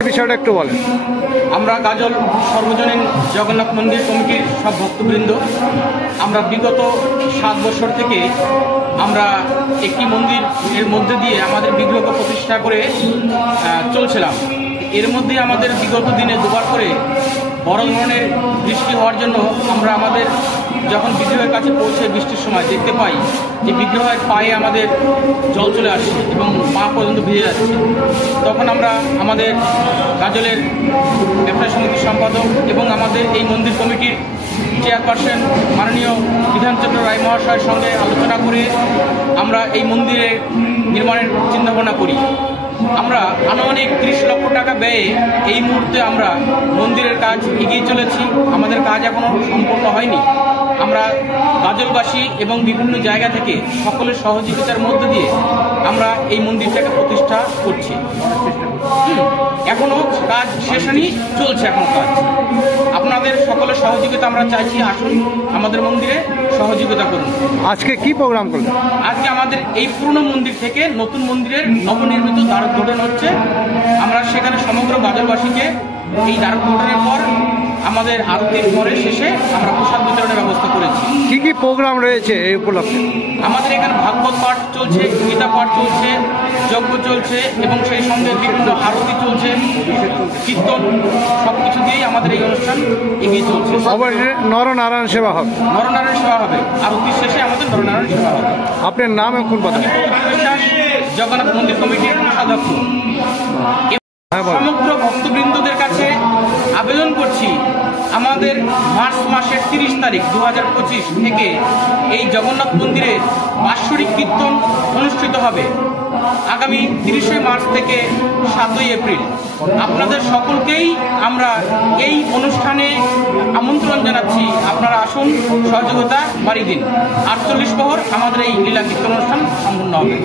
বিষয়টা একটু বলেন। আমরা গাজল সর্বজনীন জগন্নাথ মন্দির কমিটির সব ভক্তবৃন্দ আমরা বিগত 7 বছর থেকে আমরা একটি মন্দির এর মধ্যে দিয়ে আমাদের বিগ্রহ প্রতিষ্ঠা করে চলছিলাম। এর মধ্যে আমাদের বিগত দিনে দুবার করে বড় ধরনের বৃষ্টি হওয়ার জন্য আমরা আমাদের যখন বিগ্রহের কাছে পৌঁছে বৃষ্টির সময় দেখতে পাই যে বিগ্রহের পায়ে আমাদের জল চলে আসছে এবং পা পর্যন্ত ভিজে যাচ্ছে। তখন আমরা আমাদের গাজলের ব্যবসায়ী সমিতির সম্পাদক এবং আমাদের এই মন্দির কমিটির চেয়ারপারসন মাননীয় বিধানচন্দ্র রায় মহাশয়ের সঙ্গে আলোচনা করে আমরা এই মন্দিরের নির্মাণের চিন্তাভাবনা করি। আমরা আনুমানিক 30 লক্ষ টাকা ব্যয়ে এই মুহূর্তে আমরা মন্দিরের কাজ এগিয়ে চলেছি। আমাদের কাজ এখনো সম্পূর্ণ হয়নি। আমরা গাজলবাসী এবং বিভিন্ন জায়গা থেকে সকলের সহযোগিতার মধ্য দিয়ে আমরা এই মন্দিরটাকে প্রতিষ্ঠা করছি। এখনো কাজ শেষ হয়নি, চলছে এখন কাজ। আপনাদের সকলের সহযোগিতা আমরা চাইছি, আসুন আমাদের মন্দিরে সহযোগিতা করুন। আজকে কি প্রোগ্রাম করলেন? আজকে আমাদের এই পুরনো মন্দির থেকে নতুন মন্দিরের নবনির্মিত দ্বারোদ্ঘাটন হচ্ছে। আমরা সেখানে সমগ্র গাজলবাসীকে এই দ্বারোদ্ঘাটনের পর আমাদের আরতির পরে শেষে আমরা প্রসাদ বিতরণের ব্যবস্থা করেছি। কি কি প্রোগ্রাম রয়েছে এই উপলক্ষে? আমাদের এখানে ভাগবত পাঠ চলছে, গীতা পাঠ চলছে, যজ্ঞ চলছে এবং সেই সঙ্গে বিভিন্ন আরতি চলছে, কীর্তন, সবকিছু দিয়েই আমাদের এই অনুষ্ঠান এগিয়ে চলছে। অবশ্যই নরনারায়ণ সেবা হবে। নরনারায়ণ সেবা হবে, আরতির শেষে আমাদের নরনারায়ণ সেবা হবে। আপনার নাম এবং কোন পদে? বিশ্বাস, জগন্নাথ মন্দির কমিটির কোষাধ্যক্ষ। সমগ্র ভক্তবৃন্দদের কাছে আবেদন করছি, আমাদের মার্চ মাসের 30 তারিখ 2025 থেকে এই জগন্নাথ মন্দিরের বাৎসরিক কীর্তন অনুষ্ঠিত হবে। আগামী 30শে মার্চ থেকে 7ই এপ্রিল আপনাদের সকলকেই আমরা এই অনুষ্ঠানে আমন্ত্রণ জানাচ্ছি। আপনারা আসুন, সহযোগিতা বাড়িয়ে দিন। 48 প্রহর আমাদের এই লীলা কীর্তন অনুষ্ঠান সম্পূর্ণ হবে।